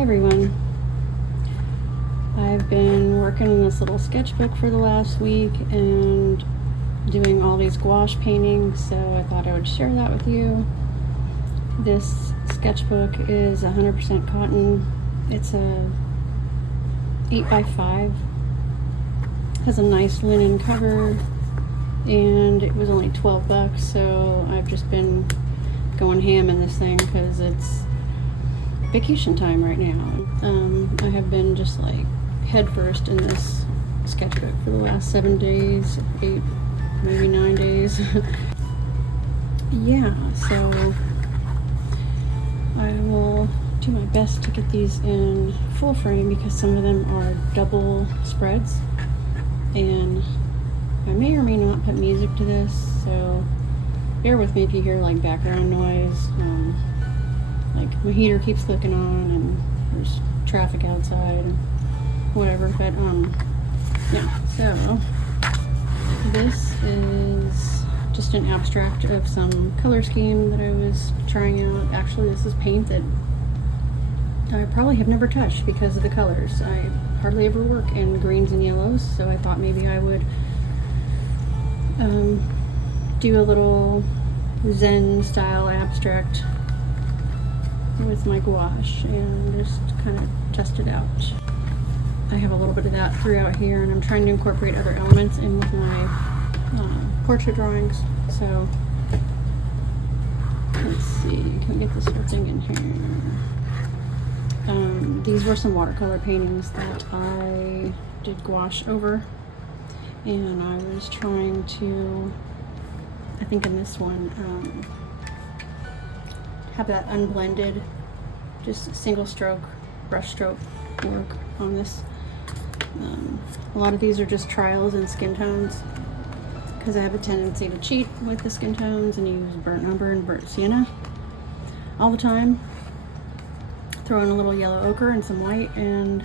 Hi everyone. I've been working on this little sketchbook for the last week and doing all these gouache paintings, so I thought I would share that with you. This sketchbook is 100% cotton. It's a 8x5, has a nice linen cover, and it was only 12 bucks, so I've just been going ham in this thing because it's vacation time right now. I have been just like headfirst in this sketchbook for the last 7 days, 8, maybe 9 days. Yeah, so I will do my best to get these in full frame because some of them are double spreads, and I may or may not put music to this, so bear with me if you hear like background noise. Like my heater keeps clicking on and there's traffic outside and whatever, but yeah, so this is just an abstract of some color scheme that I was trying out. Actually, this is paint that I probably have never touched because of the colors. I hardly ever work in greens and yellows, so I thought maybe I would do a little Zen style abstract with my gouache and just kind of test it out. I have a little bit of that throughout here, and I'm trying to incorporate other elements in with my portrait drawings. So let's see, can we get this whole thing in here? These were some watercolor paintings that I did gouache over, and I was trying to, I think in this one, have that unblended, just single stroke, brush stroke work on this. A lot of these are just trials in skin tones because I have a tendency to cheat with the skin tones and use burnt umber and burnt sienna all the time. Throw in a little yellow ochre and some white and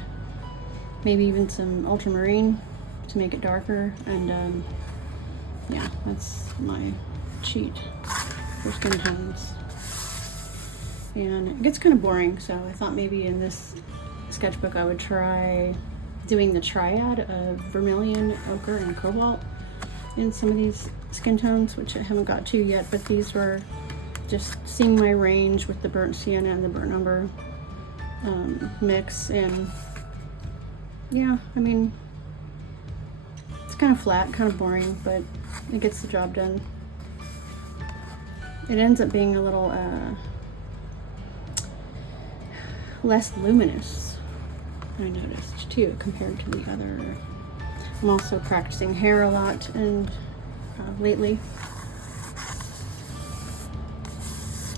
maybe even some ultramarine to make it darker, and yeah, that's my cheat for skin tones. And it gets kind of boring, so I thought maybe in this sketchbook I would try doing the triad of vermilion, ochre, and cobalt in some of these skin tones, which I haven't got to yet, but these were just seeing my range with the burnt sienna and the burnt umber mix. And yeah, I mean, it's kind of flat, kind of boring, but it gets the job done. It ends up being a little less luminous, I noticed too, compared to the other. I'm also practicing hair a lot and lately.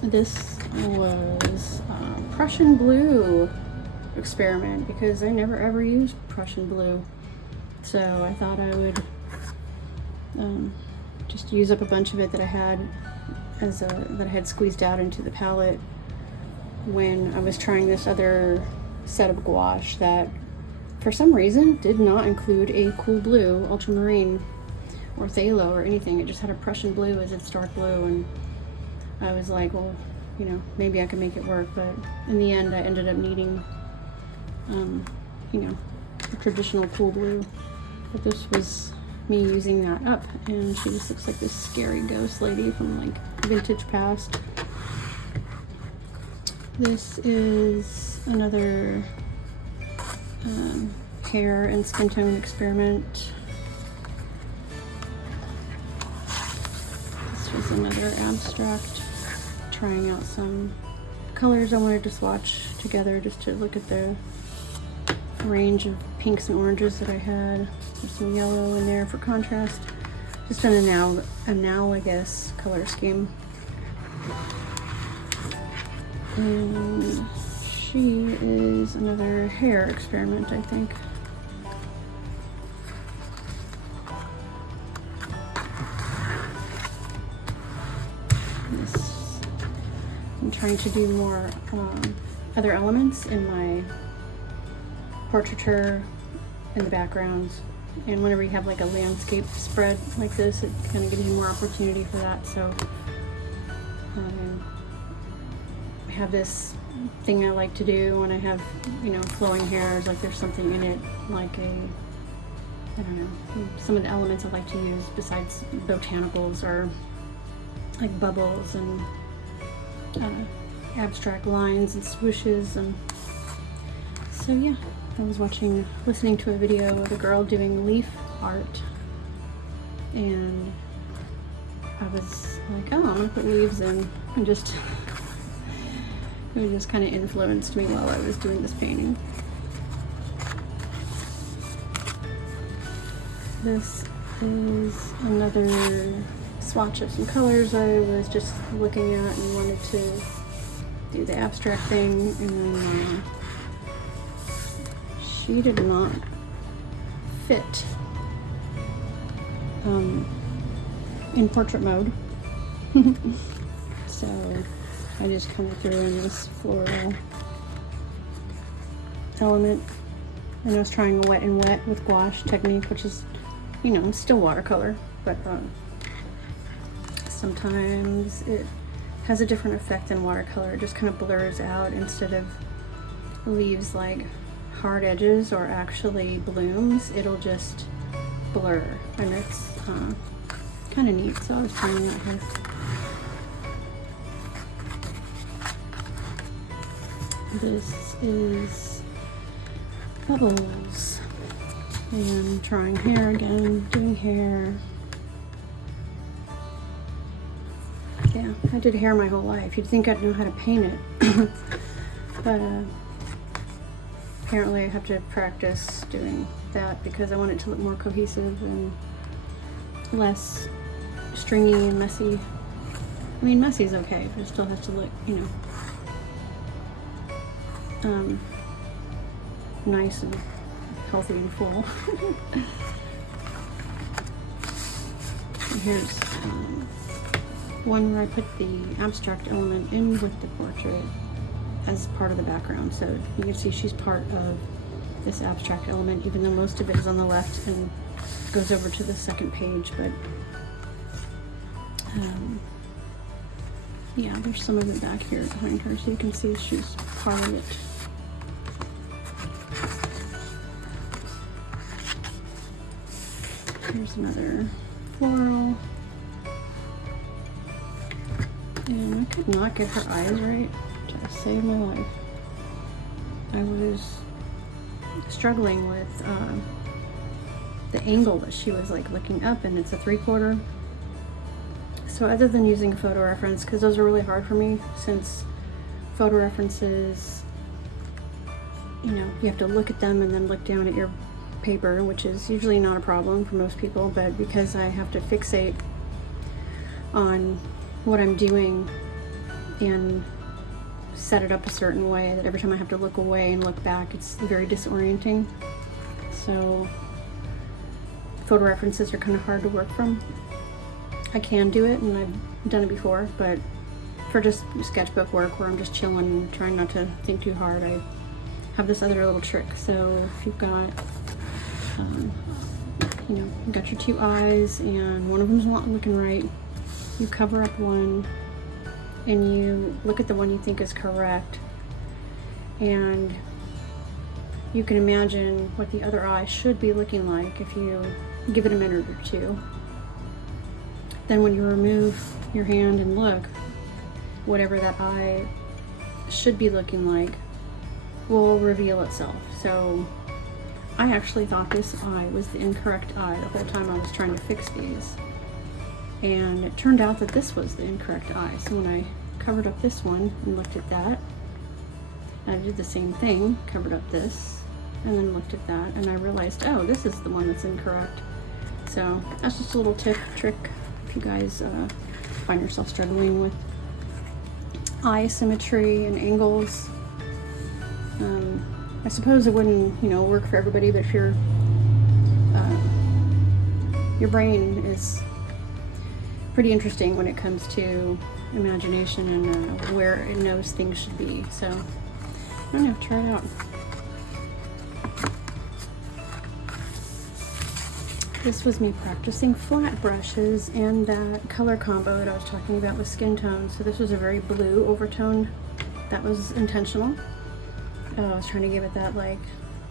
This was a Prussian blue experiment because I never ever used Prussian blue, so I thought I would just use up a bunch of it that I had that I had squeezed out into the palette when I was trying this other set of gouache that for some reason did not include a cool blue, ultramarine, or phthalo or anything. It just had a Prussian blue as its dark blue, and I was like, well, you know, maybe I can make it work, but in the end I ended up needing you know, a traditional cool blue. But this was me using that up, and she just looks like this scary ghost lady from like vintage past. This is another hair and skin tone experiment. This was another abstract, trying out some colors I wanted to swatch together just to look at the range of pinks and oranges that I had. There's some yellow in there for contrast. Just an analogous color scheme. And she is another hair experiment, I think. I'm trying to do more other elements in my portraiture in the backgrounds, and whenever you have like a landscape spread like this, it kind of gives you more opportunity for that. So I have this thing I like to do when I have, you know, flowing hair, is like there's something in it, like I don't know, some of the elements I like to use besides botanicals are like bubbles and abstract lines and swooshes. And so yeah, I was listening to a video of a girl doing leaf art, and I was like, oh, I'm gonna put leaves in, and just it just kind of influenced me while I was doing this painting. This is another swatch of some colors I was just looking at and wanted to do the abstract thing, and then she did not fit in portrait mode. So I just kind of threw in this floral element, and I was trying a wet and wet with gouache technique, which is, you know, still watercolor, but sometimes it has a different effect than watercolor. It just kind of blurs out instead of leaves like hard edges or actually blooms. It'll just blur, and it's kind of neat. So I was trying that here. This is bubbles, and trying hair again, doing hair. Yeah, I did hair my whole life. You'd think I'd know how to paint it, but apparently I have to practice doing that because I want it to look more cohesive and less stringy and messy. I mean, messy is okay, but it still has to look, you know, nice and healthy and full. And here's one where I put the abstract element in with the portrait as part of the background. So you can see she's part of this abstract element, even though most of it is on the left and goes over to the second page. But yeah, there's some of it back here behind her, so you can see she's part of it. Here's another floral. And I could not get her eyes right to save my life. I was struggling with the angle that she was like looking up, and it's a 3/4. So other than using photo reference, because those are really hard for me, since photo references, you know, you have to look at them and then look down at your paper, which is usually not a problem for most people, but because I have to fixate on what I'm doing and set it up a certain way that every time I have to look away and look back, it's very disorienting. So photo references are kind of hard to work from. I can do it, and I've done it before, but for just sketchbook work where I'm just chilling and trying not to think too hard, I have this other little trick. So if you've got you know, you've got your two eyes and one of them's not looking right, you cover up one and you look at the one you think is correct, and you can imagine what the other eye should be looking like if you give it a minute or two. Then when you remove your hand and look, whatever that eye should be looking like will reveal itself. So I actually thought this eye was the incorrect eye the whole time I was trying to fix these. And it turned out that this was the incorrect eye. So when I covered up this one and looked at that, and I did the same thing, covered up this, and then looked at that, and I realized, oh, this is the one that's incorrect. So that's just a little trick if you guys find yourself struggling with eye symmetry and angles. I suppose it wouldn't, you know, work for everybody, but if your brain is pretty interesting when it comes to imagination and where it knows things should be. So I don't know, try it out. This was me practicing flat brushes and that color combo that I was talking about with skin tones. So this was a very blue overtone that was intentional. I was trying to give it that like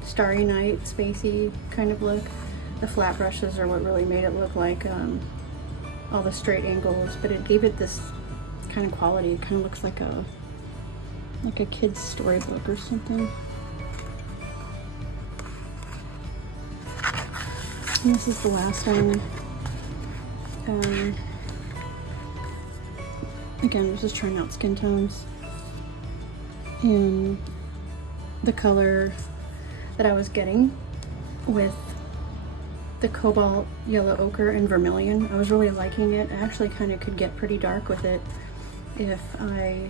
starry night, spacey kind of look. The flat brushes are what really made it look like all the straight angles, but it gave it this kind of quality. It kind of looks like a kid's storybook or something. And this is the last one. Again, I was just trying out skin tones. And the color that I was getting with the cobalt, yellow ochre, and vermilion, I was really liking it. I actually kind of could get pretty dark with it if I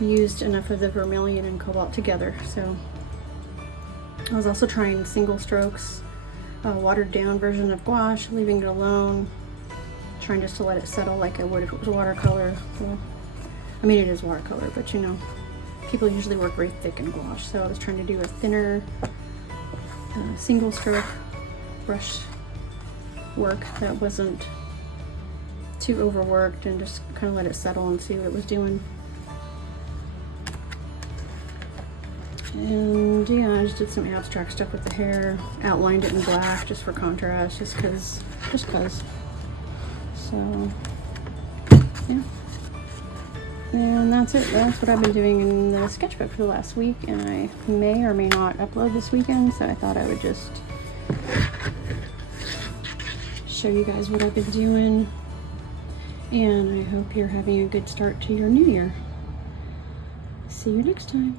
used enough of the vermilion and cobalt together. So I was also trying single strokes, a watered down version of gouache, leaving it alone, trying just to let it settle like I would if it was watercolor. Well, I mean, it is watercolor, but you know, people usually work very thick in gouache, so I was trying to do a thinner single stroke brush work that wasn't too overworked, and just kind of let it settle and see what it was doing. And yeah, I just did some abstract stuff with the hair, outlined it in black just for contrast, just cause. So yeah, and that's it. That's what I've been doing in the sketchbook for the last week, and I may or may not upload this weekend, so I thought I would just show you guys what I've been doing, and I hope you're having a good start to your new year. See you next time.